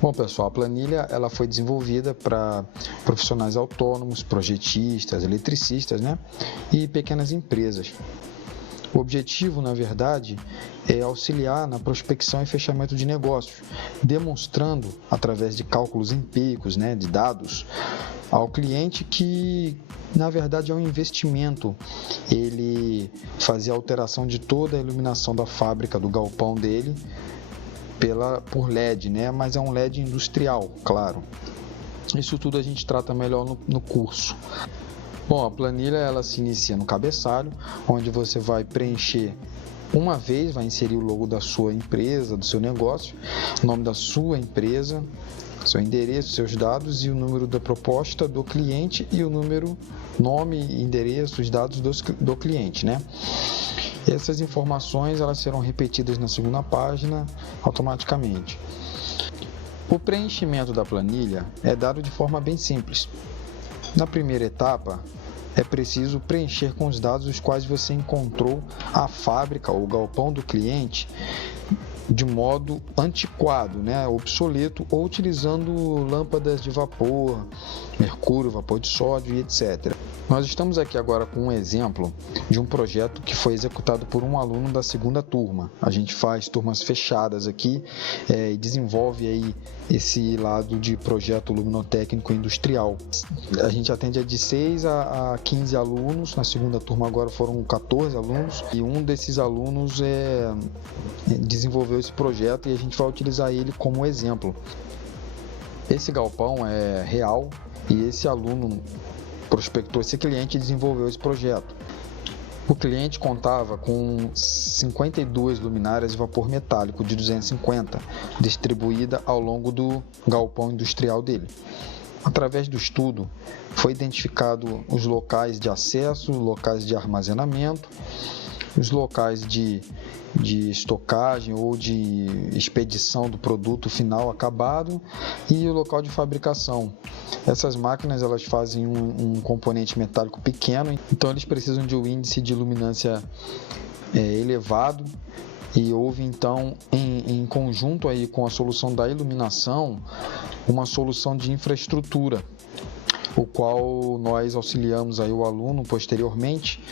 Bom, pessoal, a planilha ela foi desenvolvida para profissionais autônomos, projetistas, eletricistas, né, e pequenas empresas. O objetivo, na verdade, é auxiliar na prospecção e fechamento de negócios, demonstrando, através de cálculos empíricos, né, de dados, ao cliente que, na verdade, é um investimento. Ele fazer a alteração de toda a iluminação da fábrica, do galpão dele, por LED, né? Mas é um LED industrial, claro. Isso tudo a gente trata melhor no curso. Bom, a planilha ela se inicia no cabeçalho, onde você vai preencher uma vez, vai inserir o logo da sua empresa, do seu negócio, o nome da sua empresa, seu endereço, seus dados e o número da proposta do cliente e o número, nome, endereço, os dados do cliente, né? Essas informações elas serão repetidas na segunda página automaticamente. O preenchimento da planilha é dado de forma bem simples. Na primeira etapa, é preciso preencher com os dados os quais você encontrou a fábrica ou galpão do cliente de modo antiquado, né, obsoleto, ou utilizando lâmpadas de vapor, mercúrio, vapor de sódio e etc. Nós estamos aqui agora com um exemplo de um projeto que foi executado por um aluno da segunda turma. A gente faz turmas fechadas aqui e desenvolve aí esse lado de projeto luminotécnico industrial. A gente atende de 6 a 15 alunos, na segunda turma agora foram 14 alunos, e um desses alunos desenvolveu esse projeto e a gente vai utilizar ele como exemplo. Esse galpão é real e esse aluno prospectou esse cliente e desenvolveu esse projeto. O cliente contava com 52 luminárias de vapor metálico de 250, distribuída ao longo do galpão industrial dele. Através do estudo, foi identificado os locais de acesso, locais de armazenamento, os locais de estocagem ou de expedição do produto final acabado e o local de fabricação. Essas máquinas elas fazem um componente metálico pequeno, então eles precisam de um índice de luminância elevado, e houve então em conjunto aí com a solução da iluminação uma solução de infraestrutura, o qual nós auxiliamos aí o aluno posteriormente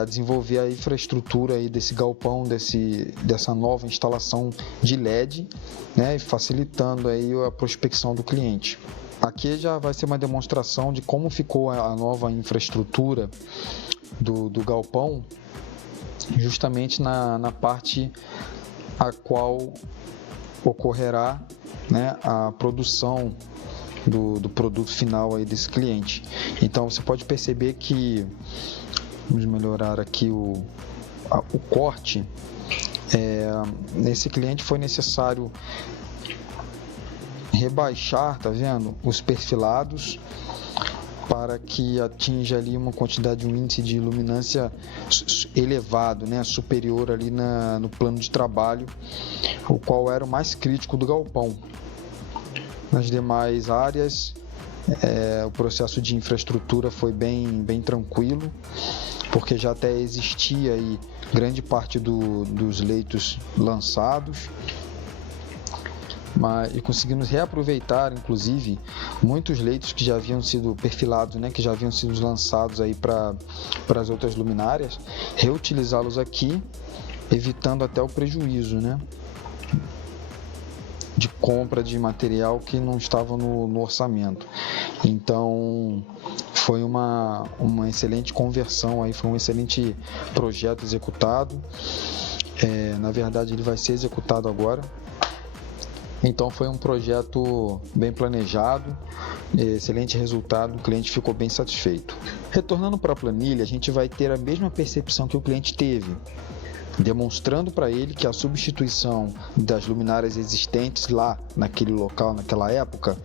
a desenvolver a infraestrutura aí desse galpão, dessa nova instalação de LED, né, facilitando aí a prospecção do cliente. Aqui já vai ser uma demonstração de como ficou a nova infraestrutura do galpão, justamente na parte a qual ocorrerá, né, a produção do produto final aí desse cliente. Então você pode perceber que, vamos melhorar aqui o corte, nesse cliente foi necessário rebaixar, tá vendo, os perfilados para que atinja ali uma quantidade, um índice de luminância elevado, né, superior ali no plano de trabalho, o qual era o mais crítico do galpão. Nas demais áreas, o processo de infraestrutura foi bem tranquilo, porque já até existia aí grande parte dos leitos lançados, e conseguimos reaproveitar, inclusive, muitos leitos que já haviam sido perfilados, né, que já haviam sido lançados aí para as outras luminárias, reutilizá-los aqui, evitando até o prejuízo, né, de compra de material que não estava no orçamento. Então foi uma excelente conversão aí, foi um excelente projeto executado. Na verdade ele vai ser executado agora. Então foi um projeto bem planejado, excelente resultado, o cliente ficou bem satisfeito. Retornando para a planilha, a gente vai ter a mesma percepção que o cliente teve, demonstrando para ele que a substituição das luminárias existentes lá naquele local, naquela época,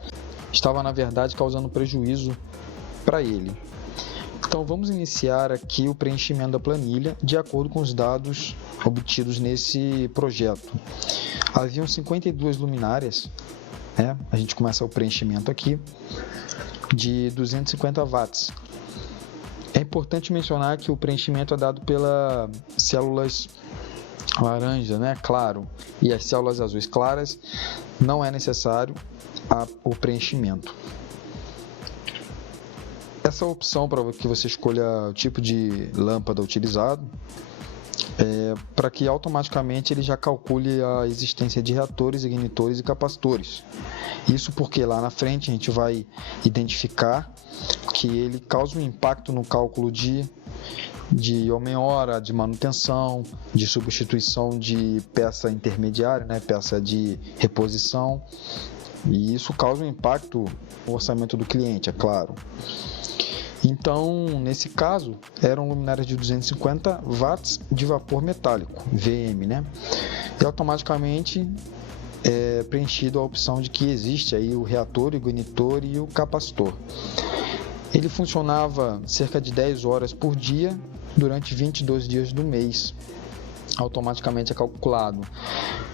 estava na verdade causando prejuízo para ele. Então vamos iniciar aqui o preenchimento da planilha de acordo com os dados obtidos nesse projeto. Haviam 52 luminárias, né? A gente começa o preenchimento aqui, de 250 watts. É importante mencionar que o preenchimento é dado pelas células laranja, né, claro, e as células azuis claras, não é necessário o preenchimento. Essa opção para que você escolha o tipo de lâmpada utilizado para que automaticamente ele já calcule a existência de reatores, ignitores e capacitores. Isso porque lá na frente a gente vai identificar que ele causa um impacto no cálculo de homem-hora, de manutenção, de substituição de peça intermediária, né, peça de reposição, e isso causa um impacto no orçamento do cliente, é claro. Então, nesse caso, eram luminárias de 250 watts de vapor metálico, VM, né? E automaticamente é preenchido a opção de que existe aí o reator, o ignitor e o capacitor. Ele funcionava cerca de 10 horas por dia durante 22 dias do mês. Automaticamente é calculado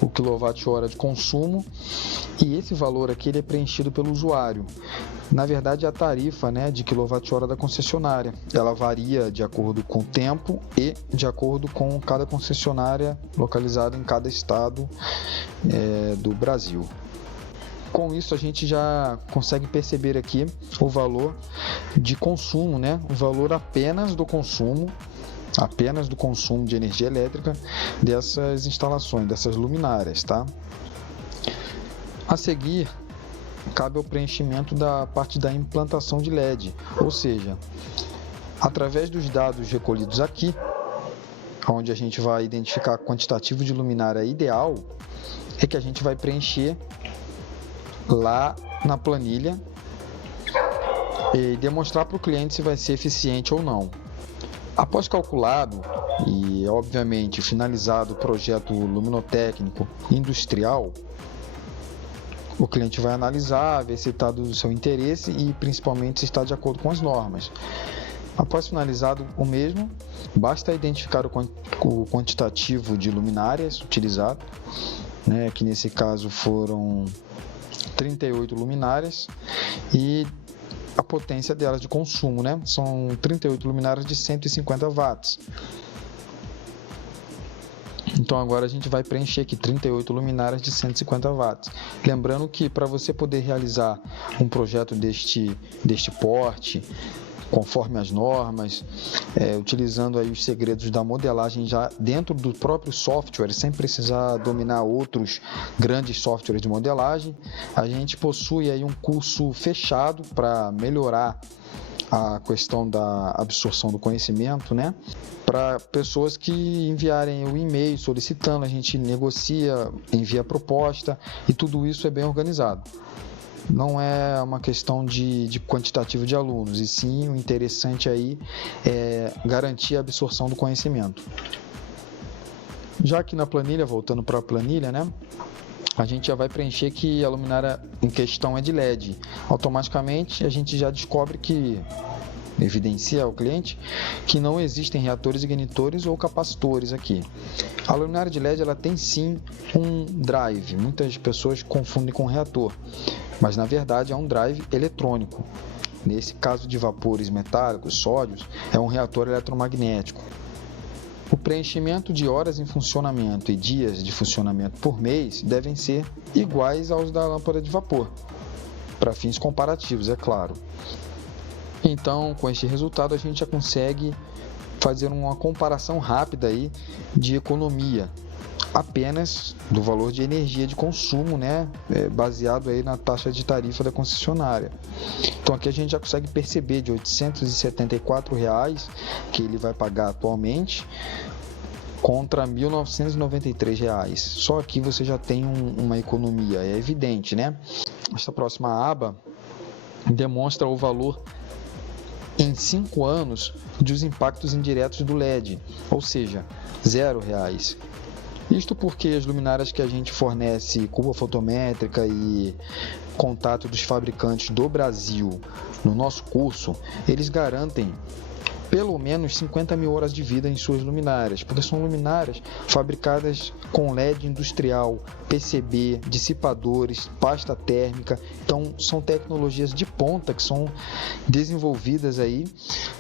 o quilowatt-hora de consumo e esse valor aqui ele é preenchido pelo usuário. Na verdade, a tarifa, né, de quilowatt-hora da concessionária, ela varia de acordo com o tempo e de acordo com cada concessionária localizada em cada estado do Brasil. Com isso, a gente já consegue perceber aqui o valor de consumo, né, o valor apenas do consumo de energia elétrica dessas instalações, dessas luminárias, tá? A seguir, cabe ao preenchimento da parte da implantação de LED, ou seja, através dos dados recolhidos aqui, onde a gente vai identificar quantitativo de luminária ideal, é que a gente vai preencher lá na planilha e demonstrar para o cliente se vai ser eficiente ou não. Após calculado e, obviamente, finalizado o projeto luminotécnico industrial, o cliente vai analisar, ver se está do seu interesse e, principalmente, se está de acordo com as normas. Após finalizado o mesmo, basta identificar o quantitativo de luminárias utilizado, né, que nesse caso foram 38 luminárias, e a potência delas de consumo, né? São 38 luminárias de 150 watts. Então agora a gente vai preencher aqui 38 luminárias de 150 watts. Lembrando que para você poder realizar um projeto deste porte, conforme as normas, utilizando aí os segredos da modelagem já dentro do próprio software, sem precisar dominar outros grandes softwares de modelagem, a gente possui aí um curso fechado para melhorar a questão da absorção do conhecimento, né? Para pessoas que enviarem o e-mail solicitando, a gente negocia, envia a proposta e tudo isso é bem organizado. Não é uma questão de quantitativo de alunos, e sim o interessante aí é garantir a absorção do conhecimento. Já aqui na planilha, voltando para a planilha, né, a gente já vai preencher que a luminária em questão é de LED. Automaticamente a gente já descobre que, evidencia ao cliente, que não existem reatores, ignitores ou capacitores aqui. A luminária de LED ela tem sim um drive, muitas pessoas confundem com reator, mas na verdade é um drive eletrônico. Nesse caso de vapores metálicos, sódios, é um reator eletromagnético. O preenchimento de horas em funcionamento e dias de funcionamento por mês devem ser iguais aos da lâmpada de vapor, para fins comparativos, é claro. Então, com este resultado, a gente já consegue fazer uma comparação rápida aí de economia, apenas do valor de energia de consumo, né, baseado aí na taxa de tarifa da concessionária. Então aqui a gente já consegue perceber de R$ 874 que ele vai pagar atualmente contra R$ 1.993. Só aqui você já tem uma economia, é evidente, né? Esta próxima aba demonstra o valor em 5 anos dos impactos indiretos do LED, ou seja, R$ 0. Isto porque as luminárias que a gente fornece, curva fotométrica e contato dos fabricantes do Brasil no nosso curso, eles garantem pelo menos 50 mil horas de vida em suas luminárias, porque são luminárias fabricadas com LED industrial, PCB, dissipadores, pasta térmica. Então são tecnologias de ponta que são desenvolvidas aí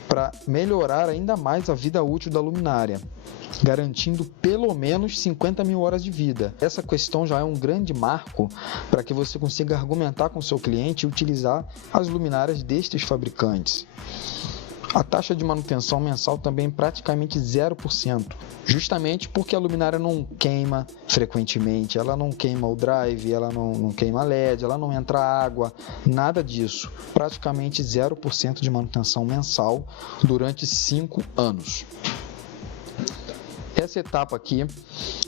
para melhorar ainda mais a vida útil da luminária, garantindo pelo menos 50 mil horas de vida. Essa questão já é um grande marco para que você consiga argumentar com o seu cliente e utilizar as luminárias destes fabricantes. A taxa de manutenção mensal também é praticamente 0%, justamente porque a luminária não queima frequentemente, ela não queima o drive, ela não queima LED, ela não entra água, nada disso. Praticamente 0% de manutenção mensal durante 5 anos. Essa etapa aqui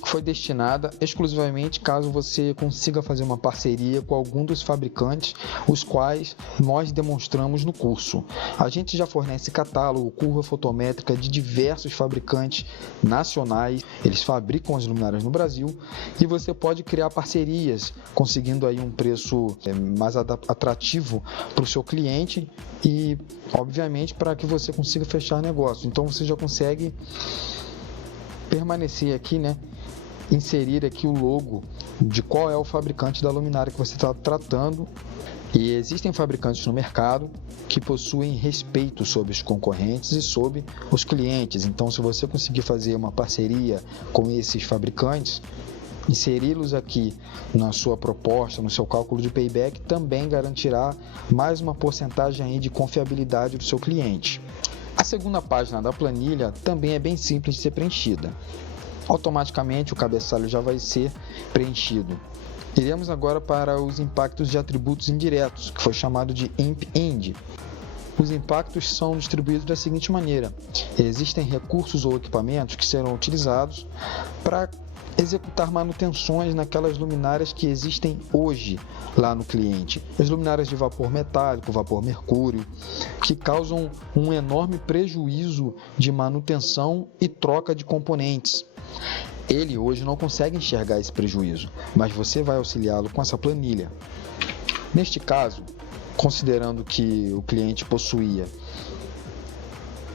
foi destinada exclusivamente caso você consiga fazer uma parceria com algum dos fabricantes, os quais nós demonstramos no curso. A gente já fornece catálogo, curva fotométrica de diversos fabricantes nacionais, eles fabricam as luminárias no Brasil e você pode criar parcerias, conseguindo aí um preço mais atrativo para o seu cliente e, obviamente, para que você consiga fechar negócio. Então você já consegue permanecer aqui, inserir aqui o logo de qual é o fabricante da luminária que você está tratando. E existem fabricantes no mercado que possuem respeito sobre os concorrentes e sobre os clientes. Então, se você conseguir fazer uma parceria com esses fabricantes, inseri-los aqui na sua proposta, no seu cálculo de payback, também garantirá mais uma porcentagem aí de confiabilidade do seu cliente. A segunda página da planilha também é bem simples de ser preenchida. Automaticamente o cabeçalho já vai ser preenchido. Iremos agora para os impactos de atributos indiretos, que foi chamado de IMP-IND. Os impactos são distribuídos da seguinte maneira: existem recursos ou equipamentos que serão utilizados para executar manutenções naquelas luminárias que existem hoje lá no cliente. As luminárias de vapor metálico, vapor mercúrio, que causam um enorme prejuízo de manutenção e troca de componentes. Ele hoje não consegue enxergar esse prejuízo, mas você vai auxiliá-lo com essa planilha. Neste caso, considerando que o cliente possuía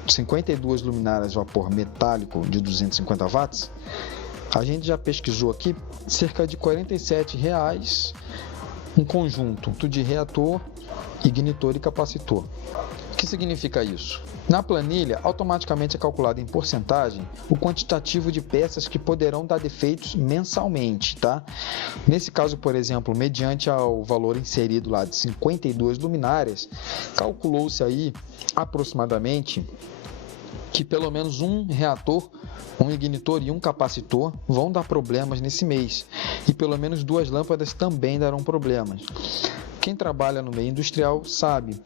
52 luminárias de vapor metálico de 250 watts, a gente já pesquisou aqui cerca de R$ 47,00 um conjunto de reator, ignitor e capacitor. O que significa isso? Na planilha, automaticamente é calculado em porcentagem o quantitativo de peças que poderão dar defeitos mensalmente, tá? Nesse caso, por exemplo, mediante ao valor inserido lá de 52 luminárias, calculou-se aí aproximadamente que pelo menos um reator, um ignitor e um capacitor vão dar problemas nesse mês, e pelo menos 2 lâmpadas também darão problemas. Quem trabalha no meio industrial sabe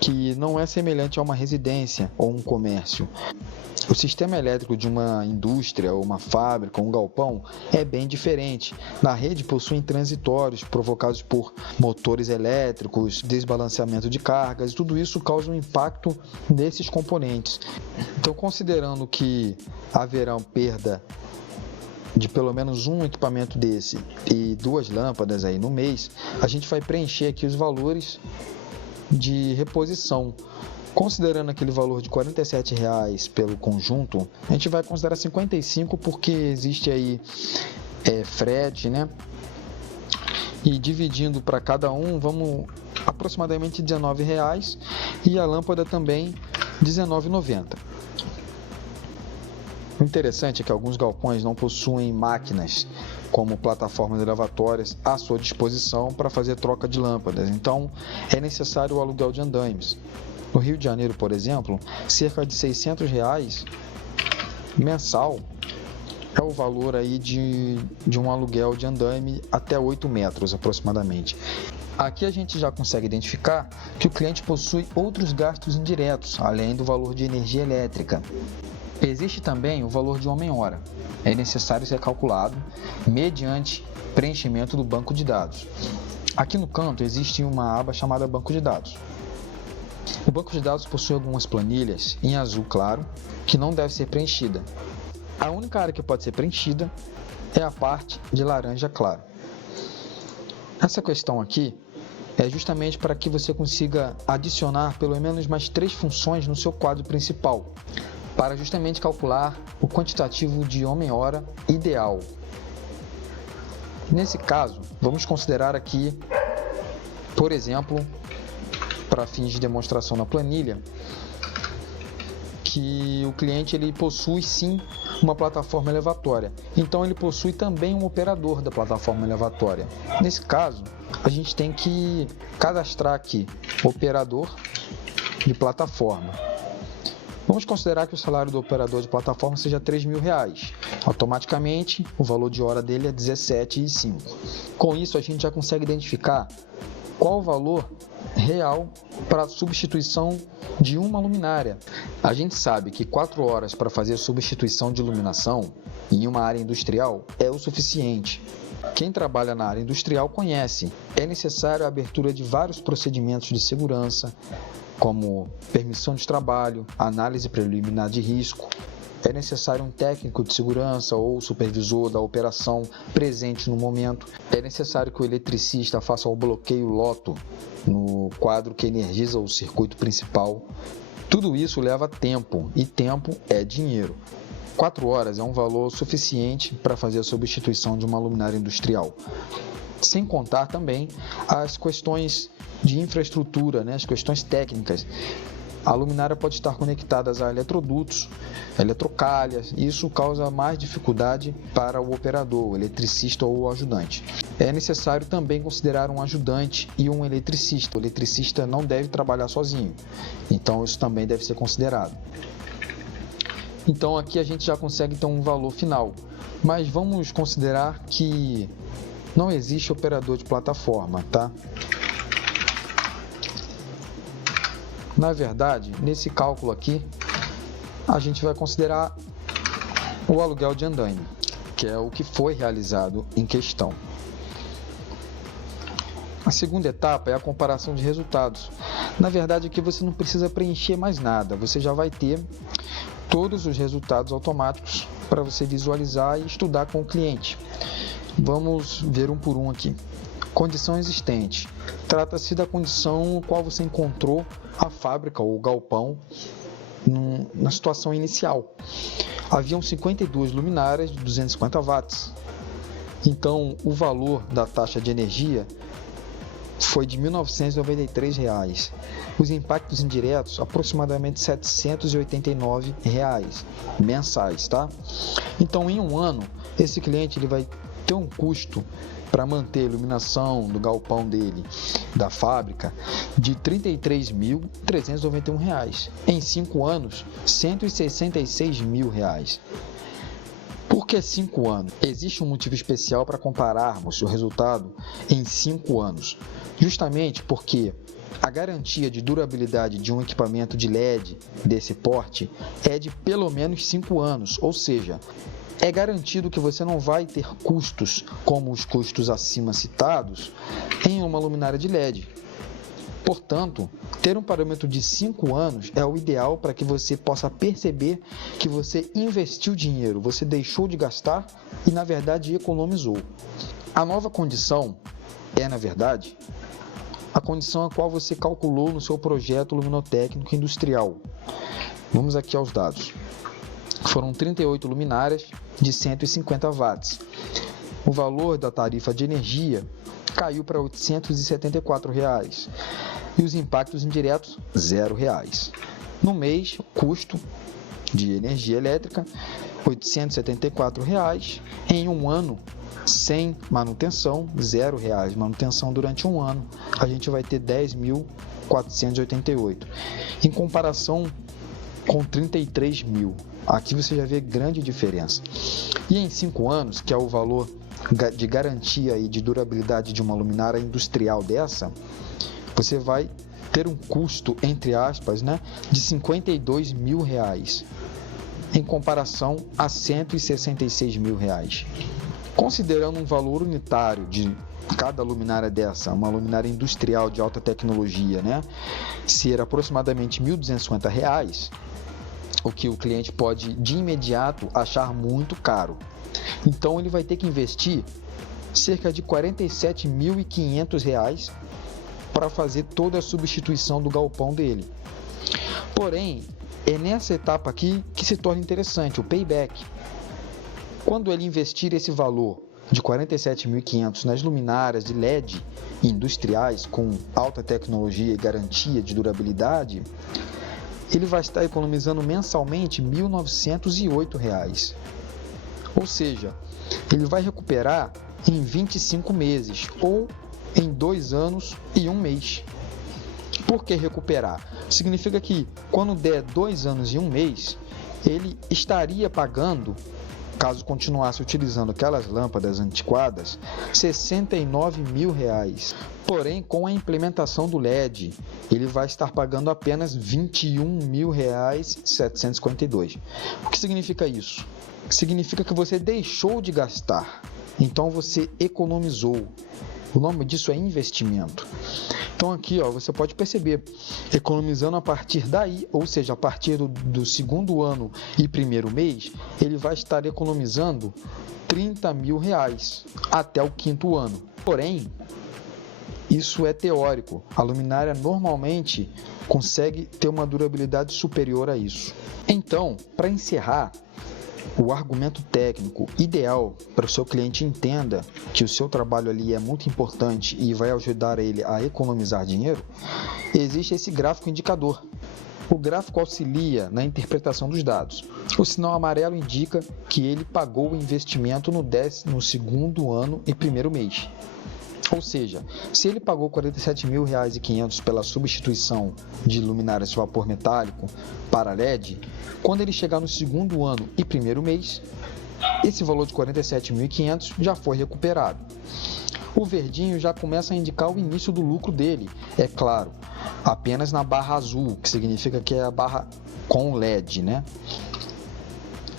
que não é semelhante a uma residência ou um comércio. O sistema elétrico de uma indústria, ou uma fábrica, ou um galpão é bem diferente. Na rede possuem transitórios provocados por motores elétricos, desbalanceamento de cargas, e tudo isso causa um impacto nesses componentes. Então, considerando que haverá perda de pelo menos um equipamento desse e 2 lâmpadas aí no mês, a gente vai preencher aqui os valores de reposição. Considerando aquele valor de R$ 47,00 pelo conjunto, a gente vai considerar 55 porque existe aí frete, E dividindo para cada um, vamos aproximadamente R$ 19,00 e a lâmpada também R$ 19,90. O interessante é que alguns galpões não possuem máquinas como plataformas elevatórias à sua disposição para fazer troca de lâmpadas, então é necessário o aluguel de andaimes. No Rio de Janeiro, por exemplo, cerca de R$ 600,00 mensal é o valor aí de um aluguel de andaime até 8 metros aproximadamente. Aqui a gente já consegue identificar que o cliente possui outros gastos indiretos, além do valor de energia elétrica. Existe também o valor de homem-hora. É necessário ser calculado mediante preenchimento do banco de dados. Aqui no canto existe uma aba chamada banco de dados. O banco de dados possui algumas planilhas em azul claro que não deve ser preenchida. A única área que pode ser preenchida é a parte de laranja claro. Essa questão aqui é justamente para que você consiga adicionar pelo menos mais 3 funções no seu quadro principal, para justamente calcular o quantitativo de homem-hora ideal. Nesse caso, vamos considerar aqui, por exemplo, para fins de demonstração na planilha, que o cliente ele possui sim uma plataforma elevatória, então ele possui também um operador da plataforma elevatória. Nesse caso, a gente tem que cadastrar aqui operador de plataforma. Vamos considerar que o salário do operador de plataforma seja R$3.000. Automaticamente, o valor de hora dele é R$17,05. Com isso, a gente já consegue identificar qual o valor real para a substituição de uma luminária. A gente sabe que 4 horas para fazer a substituição de iluminação em uma área industrial é o suficiente. Quem trabalha na área industrial conhece. É necessário a abertura de vários procedimentos de segurança, como permissão de trabalho, análise preliminar de risco. É necessário um técnico de segurança ou supervisor da operação presente no momento. É necessário que o eletricista faça o bloqueio LOTO no quadro que energiza o circuito principal. Tudo isso leva tempo, e tempo é dinheiro. 4 horas é um valor suficiente para fazer a substituição de uma luminária industrial. Sem contar também as questões de infraestrutura, as questões técnicas. A luminária pode estar conectada a eletrodutos, eletrocalhas, e isso causa mais dificuldade para o operador, o eletricista ou o ajudante. É necessário também considerar um ajudante e um eletricista. O eletricista não deve trabalhar sozinho, então isso também deve ser considerado. Então aqui a gente já consegue ter um valor final, mas vamos considerar que não existe operador de plataforma, tá? Na verdade, nesse cálculo aqui, a gente vai considerar o aluguel de andaime, que é o que foi realizado em questão. A segunda etapa é a comparação de resultados. Na verdade, aqui você não precisa preencher mais nada, você já vai ter todos os resultados automáticos para você visualizar e estudar com o cliente. Vamos ver um por um aqui. Condição existente. Trata-se da condição no qual você encontrou a fábrica ou o galpão na situação inicial. Haviam 52 luminárias de 250 watts. Então, o valor da taxa de energia foi de R$ 1.993. Os impactos indiretos, aproximadamente R$ 789 mensais, tá? Então, em um ano, esse cliente ele vai ter um custo para manter a iluminação do galpão dele, da fábrica, de R$ 33.391. Em 5 anos, R$ 166.000. Por que 5 anos? Existe um motivo especial para compararmos o resultado em 5 anos. Justamente porque a garantia de durabilidade de um equipamento de LED desse porte é de pelo menos 5 anos, ou seja, é garantido que você não vai ter custos como os custos acima citados em uma luminária de LED. Portanto, ter um parâmetro de 5 anos é o ideal para que você possa perceber que você investiu dinheiro, você deixou de gastar e, na verdade, economizou. A nova condição é, na verdade, a condição a qual você calculou no seu projeto luminotécnico industrial. Vamos aqui aos dados. Foram 38 luminárias de 150 watts. O valor da tarifa de energia caiu para R$ 874 e os impactos indiretos R$ 0. No mês, o custo de energia elétrica R$ 874. Em um ano, sem manutenção, R$ 0. Manutenção durante um ano, a gente vai ter 10.488. Em comparação com 33.000. Aqui você já vê grande diferença. E em 5 anos, que é o valor de garantia e de durabilidade de uma luminária industrial dessa, você vai ter um custo, entre aspas, de R$ 52.000, em comparação a R$ 166.000. Considerando um valor unitário de cada luminária dessa, uma luminária industrial de alta tecnologia, ser aproximadamente R$ 1.250, o que o cliente pode de imediato achar muito caro. Então ele vai ter que investir cerca de R$ 47.500 para fazer toda a substituição do galpão dele. Porém, é nessa etapa aqui que se torna interessante o payback. Quando ele investir esse valor de 47.500 nas luminárias de LED industriais com alta tecnologia e garantia de durabilidade, ele vai estar economizando mensalmente R$ 1.908. Ou seja, ele vai recuperar em 25 meses ou em 2 anos e 1 mês. Por que recuperar? Significa que quando der 2 anos e 1 mês, ele estaria pagando, caso continuasse utilizando aquelas lâmpadas antiquadas, R$ 69.000. Porém, com a implementação do LED, ele vai estar pagando apenas R$ 21.752. O que significa isso? Significa que você deixou de gastar, então você economizou. O nome disso é investimento. Então aqui você pode perceber, economizando a partir daí, ou seja, a partir do segundo ano e primeiro mês, ele vai estar economizando R$ 30.000 até o quinto ano. Porém, isso é teórico. A luminária normalmente consegue ter uma durabilidade superior a isso. Então, para encerrar, o argumento técnico ideal para o seu cliente entenda que o seu trabalho ali é muito importante e vai ajudar ele a economizar dinheiro, existe esse gráfico indicador. O gráfico auxilia na interpretação dos dados. O sinal amarelo indica que ele pagou o investimento no segundo ano e primeiro mês. Ou seja, se ele pagou R$ 47.500 pela substituição de luminárias de vapor metálico para LED, quando ele chegar no segundo ano e primeiro mês, esse valor de R$ 47.500 já foi recuperado. O verdinho já começa a indicar o início do lucro dele, é claro, apenas na barra azul, que significa que é a barra com LED, né?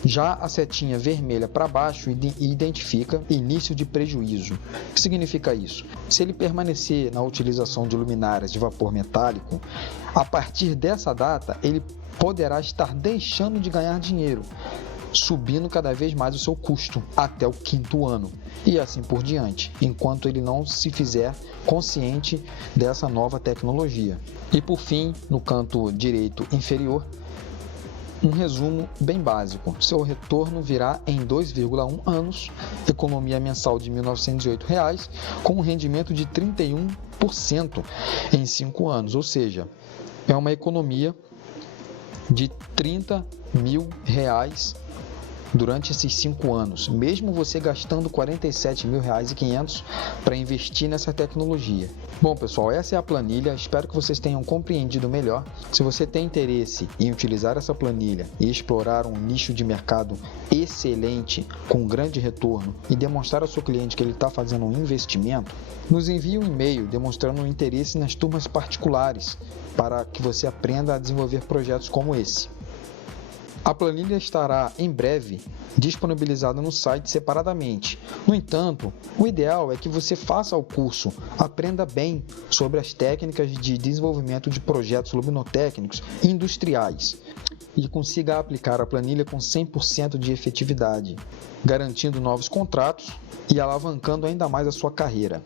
Já a setinha vermelha para baixo identifica início de prejuízo. O que significa isso? Se ele permanecer na utilização de luminárias de vapor metálico, a partir dessa data ele poderá estar deixando de ganhar dinheiro, subindo cada vez mais o seu custo até o quinto ano e assim por diante, enquanto ele não se fizer consciente dessa nova tecnologia. E por fim, no canto direito inferior, um resumo bem básico. Seu retorno virá em 2,1 anos, economia mensal de R$ 1.908, com um rendimento de 31% em 5 anos, ou seja, é uma economia de R$ 30.000 durante esses 5 anos, mesmo você gastando R$ 47.500 para investir nessa tecnologia. Bom, pessoal, essa é a planilha, espero que vocês tenham compreendido melhor. Se você tem interesse em utilizar essa planilha e explorar um nicho de mercado excelente, com grande retorno, e demonstrar ao seu cliente que ele está fazendo um investimento, nos envie um e-mail demonstrando um interesse nas turmas particulares, para que você aprenda a desenvolver projetos como esse. A planilha estará em breve disponibilizada no site separadamente. No entanto, o ideal é que você faça o curso, aprenda bem sobre as técnicas de desenvolvimento de projetos luminotécnicos industriais e consiga aplicar a planilha com 100% de efetividade, garantindo novos contratos e alavancando ainda mais a sua carreira.